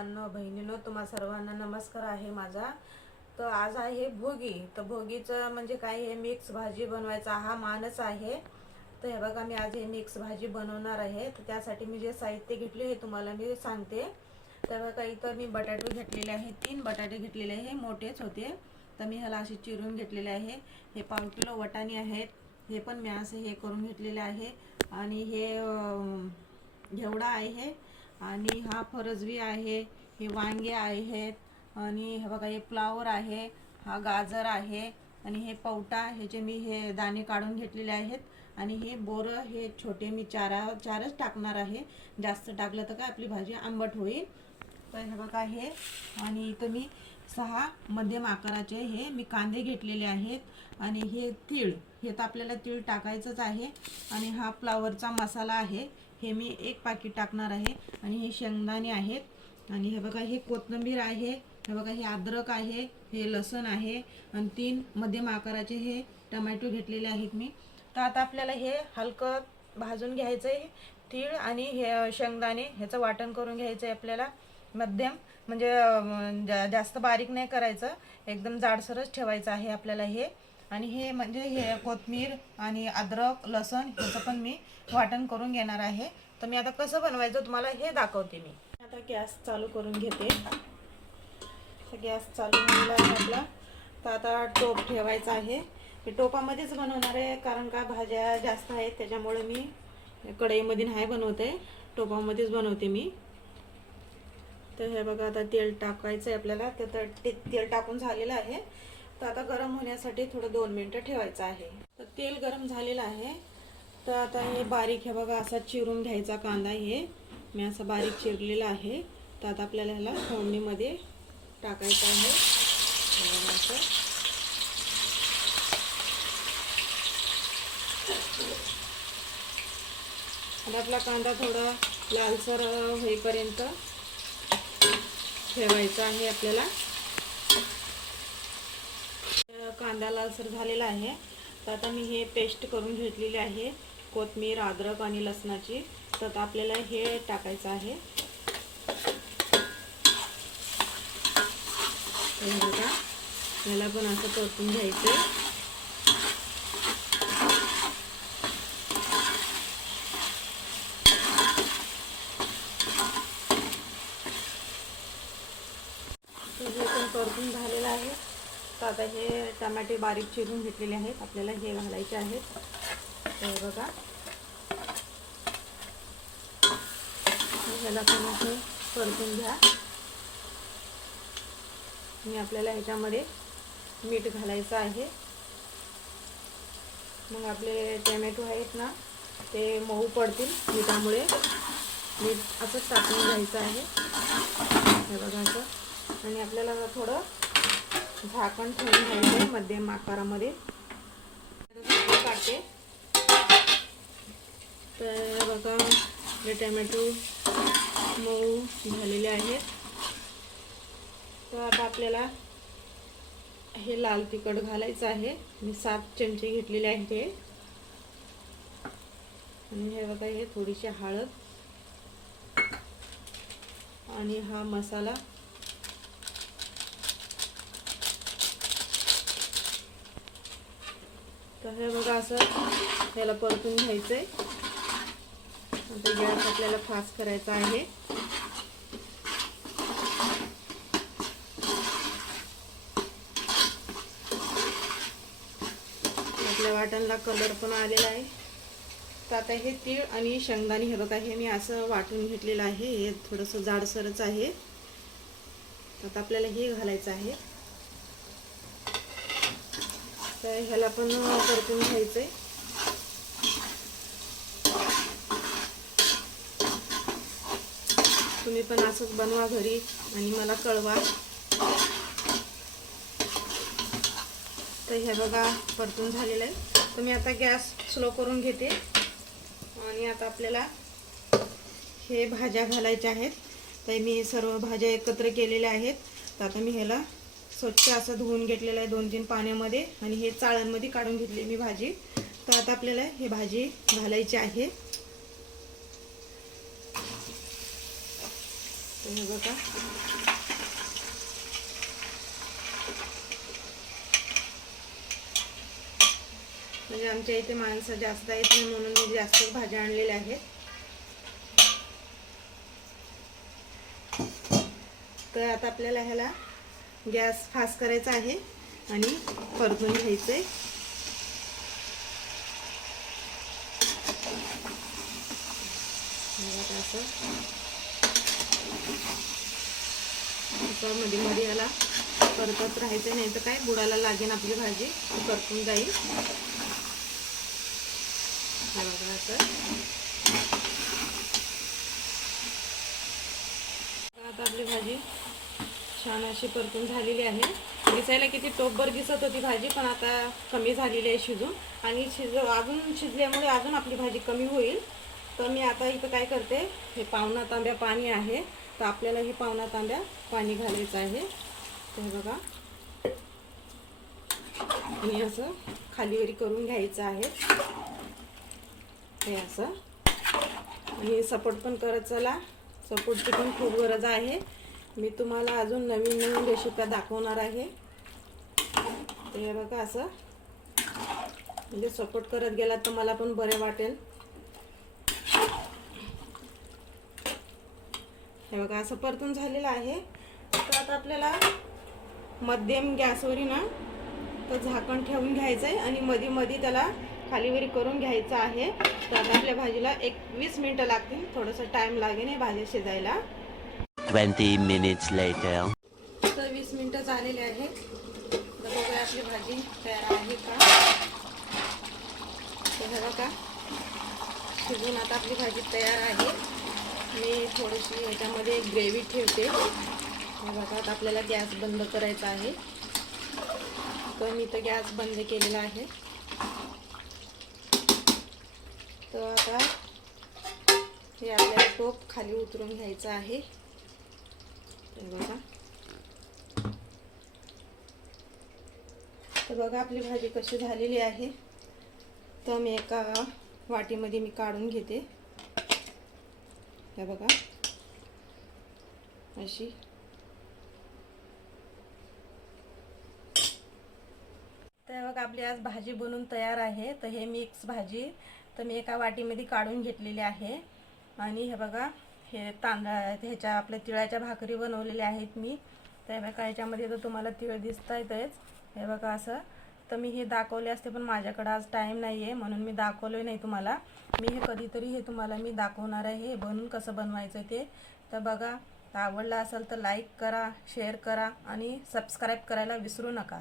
भावांनो बहिणींनो, तुम्हा सर्वांना नमस्कार आहे माझा। तर आज आहे भोगी। तर भोगीचं म्हणजे काय, हे मिक्स भाजी बनवायचा हा मानस आहे। तर हे बघा, मी आज हे मिक्स भाजी बनवणार आहे। तर त्यासाठी मी जे साहित्य घेतले हे तुम्हाला मी सांगते। तर बघा, इथं मी बटाटे घेतलेले आहे, 3 बटाटे घेतलेले आहे, मोठेच होते। तर मी ह्याला असे चिरून घेतलेले आहे। हे 1/2 किलो वाटाणे आहेत, हे पण मी असे हे करून घेतलेले आहे। आणि हे घेवडा आहे, आणि हा फरसबी आहे, हे वांगे आहेत, आणि हे बघा हे फ्लावर आहे, हा गाजर आहे, आणि हे ह्याचे मी हे दाणे काढून घेतलेले आहेत। आणि हे बोरं हे छोटे मी चारच टाकणार आहे, जास्त टाकलं तर काय आपली भाजी आंबट होईल। तर हे बघा हे, आणि इथं मी 6 मध्यम आकाराचे हे मी कांदे घेतलेले आहेत। आणि हे तीळ, हे तर आपल्याला तीळ टाकायचंच आहे। आणि हा फ्लावरचा मसाला आहे, हे मी 1 पाकीट टाकणार आहे। आणि हे शेंगदाणे आहेत, आणि हे बघा हे कोथिंबीर आहे, हे बघा हे अद्रक आहे, हे लसूण आहे, आणि 3 मध्यम आकाराचे हे टोमॅटो घेतलेले आहेत मी। तर आता आपल्याला हे हलकं भाजून घ्यायचं आहे, तीळ आणि हे शेंगदाणे ह्याचं वाटण करून घ्यायचं आहे आपल्याला मध्यम, म्हणजे जास्त बारीक नाही करायचं, एकदम जाडसरच ठेवायचं आहे आपल्याला हे। आणि हे म्हणजे हे कोथिंबीर आणि अद्रक लसूण ह्याचं पण मी वाटण करून घेणार आहे। तर मी आता कसं बनवायचं तुम्हाला हे दाखवते मी। आता गॅस चालू करून घेते। तर गॅस चालू झालेला आहे आपला। तर आता टोप ठेवायचा आहे, हे टोपामध्येच बनवणार आहे, कारण का भाज्या जास्त आहेत त्याच्यामुळे मी कढईमध्ये नाही बनवते, टोपामध्येच बनवते मी। तर हे बघा, आता तेल टाकायचं आहे आपल्याला। तर तेल टाकून झालेलं आहे। तर आता गरम होण्यासाठी थोडं 2 मिनिटं ठेवायचं आहे। तर तेल गरम झालेलं आहे। तर आता हे बारीक, हे बघा असा चिरून घ्यायचा कांदा, हे मी असा बारीक चिरलेला आहे। तर आता आपल्याला ह्याला फोडणीमध्ये टाकायचं आहे, असं। आणि आपला कांदा थोडा लालसर होईपर्यंत ठेवायचा आहे आपल्याला। कांदा लालसर झालेला आहे। तर आता मी हे पेस्ट करून घेतलेली आहे, कोथिंबीर अद्रक आणि लसणाची। तर आता आपल्याला हे टाकायचं आहे, हे बघा याला पण असं परतून घ्यायचं। हे पण परतून झालेलं आहे। तर आता हे टमाटे बारीक चिरून घेतलेले आहेत, आपल्याला हे घालायचे आहेत। हे बघा, ह्याला पण असं परतून घ्या। आणि आपल्याला ह्याच्यामध्ये मीठ घालायचं आहे। मग आपले टोमॅटो आहेत ना, ते मऊ पडतील मिठामुळे। मीठ असंच टाकून घ्यायचं आहे, हे बघा असं। आणि आपल्याला थोडं झाकण ठेवून घ्यायचं आहे मध्यम आकारामध्ये। काढते। तर बघा हे टोमॅटो मऊ झालेले आहेत। तर आता आपल्याला हे लाल तिखट घालायचं आहे, मी 7 चमचे घेतलेले आहेत हे। आणि हे बघा हे थोडीशी हळद, आणि हा मसाला, तर हे बघा असं ह्याला परतून घ्यायचंय। आता गॅस आपल्याला फास्ट करायचा आहे। आपल्या वाटणला कलर पण आलेला आहे। तर आता हे तीळ आणि शेंगदाणे, हे बघा हे मी असं वाटून घेतलेलं आहे, हे थोडंसं जाडसरच आहे। आता आपल्याला हे घालायचं आहे, तर ह्याला पण परतून घ्यायचंय। तुम्ही पण असंच बनवा घरी आणि मला कळवा। तर हे बघा परतून झालेलं आहे। तर मी आता गॅस स्लो करून घेते। आणि आता आपल्याला हे भाज्या घालायच्या आहेत। तर मी सर्व भाज्या एकत्र केलेल्या आहेत। तर आता मी ह्याला स्वच्छ असं धुवून घेतलेलं आहे 2-3 पाण्यामध्ये, आणि हे चाळणमध्ये काढून घेतली मी भाजी। तर आता आपल्याला हे भाजी घालायची आहे। हे बघा म्हणजे आमच्या इथे माणसं जास्त आहेत म्हणून मी जास्त भाज्या आणलेल्या आहेत. तर आता आपल्याला ह्याला गॅस फास्ट करायचा आहे आणि परतून घ्यायचंय. असं मध्ये मध्ये याला परतत राहायचं, नाही तर काय बुडाला लागेल आपली भाजी, परतून जाईल. आता आपली भाजी छान अशी परतून झालेली आहे. दिसायला किती टोपभर दिसत होती भाजी, पण आता कमी झालेली आहे शिजून. आणि अजून शिजल्यामुळे अजून आपली भाजी कमी होईल. तर मी आता इथं काय करते, हे पावणा तांब्या पाणी आहे, तर आपल्याला हे पावणा तांब्या पाणी घालायचं आहे. तर हे बघा आणि असं खालीवरी करून घ्यायचं आहे हे असं. आणि सपोर्ट पण करत चला, सपोर्टची पण खूप गरज आहे. मी तुम्हाला अजून नवीन नवीन रेसिपी दाखवणार आहे. तर हे बघा असं म्हणजे सपोर्ट करत गेला तर मला पण बरे वाटेल. हे बघा असं परतून झालेलं आहे. तर आता आपल्याला मध्यम गॅसवर ना तर झाकण ठेवून घ्यायचं आहे आणि मध्ये मध्ये त्याला खालीवरी करून घ्यायचं आहे. तर आता आपल्या भाजीला 20 मिनिटं लागतील, थोडंसं टाइम लागेल हे भाजी शिजायला. 20 minutes later. तर 20 मिनिटं झालेले आहेत. तर बघूया आपली भाजी तयार आहे का. तर हे बघा शिजून आता आपली भाजी तयार आहे. मी थोडीशी ह्याच्यामध्ये ग्रेव्ही ठेवते. हे बघा आता आपल्याला गॅस बंद करायचा आहे. तर मी तर गॅस बंद केलेला आहे. तर आता हे आपल्याला टोप खाली उतरून घ्यायचं आहे. हे बघा. तर बघा आपली भाजी कशी झालेली आहे. तर मी एका वाटीमध्ये मी काढून घेते. हे बघा अशी. तर बघा आपली आज भाजी बनवून तयार आहे. तर हे मिक्स भाजी तर मी एका वाटीमध्ये काढून घेतलेली आहे. आणि हे बघा हे तांदळा ह्याच्या आपल्या तिळाच्या भाकरी बनवलेल्या आहेत मी. तर हे बघा ह्याच्यामध्ये तर तुम्हाला तिळ दिसत आहेतच. हे बघा असं. तर मी हे दाखवले असते पण माझ्याकडे आज टाईम नाही आहे म्हणून मी दाखवले नाही तुम्हाला. मी हे कधीतरी हे तुम्हाला मी दाखवणार आहे हे बनवून कसं बनवायचं ते. तर बघा आवडलं असेल तर लाईक करा, शेअर करा आणि सबस्क्राईब करायला विसरू नका.